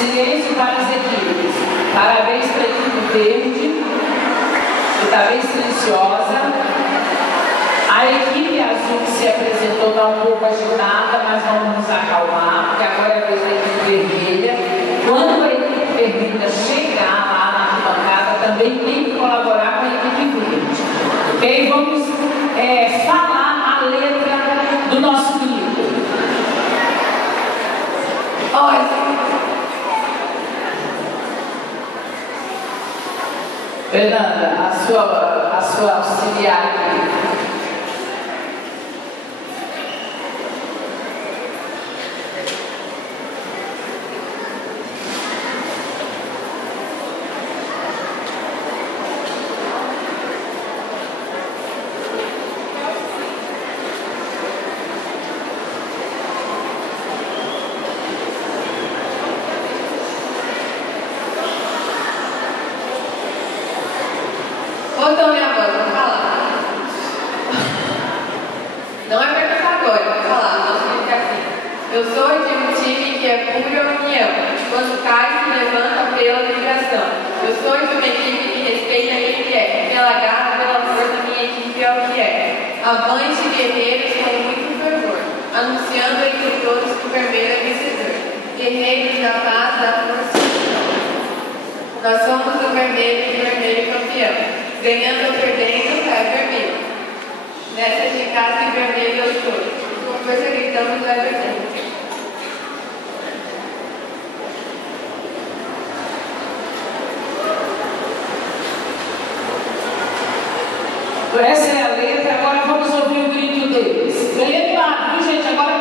Silêncio para as equipes. Parabéns para a equipe verde, que está bem silenciosa. A equipe azul que se apresentou está um pouco agitada, mas vamos nos acalmar, porque agora é a vez da equipe vermelha. Quando a equipe vermelha chegar lá na arquibancada, também tem que colaborar com a equipe verde. Ok? Vamos falar a letra do nosso grito. Olha. Fernanda, a sua auxiliar aqui. Botou minha voz, vou falar. Não é perguntatório, vou falar, não significa assim. Eu sou de um time que é pura união, quando cai se levanta pela vibração. Eu sou de uma equipe que respeita quem que é, pela garra, pela força, minha equipe é o que é. Avante, guerreiros, com muito fervor, anunciando entre todos que o vermelho é vencedor. Guerreiros da paz, da força. Nós somos o vermelho e o vermelho campeão. Ganhando ou perdendo, é vermelho. Nessa de casa e vermelho eu estou. Com força gritamos, é vermelho. Essa é a letra, agora vamos ouvir o grito deles. Bem animado, viu, gente? Agora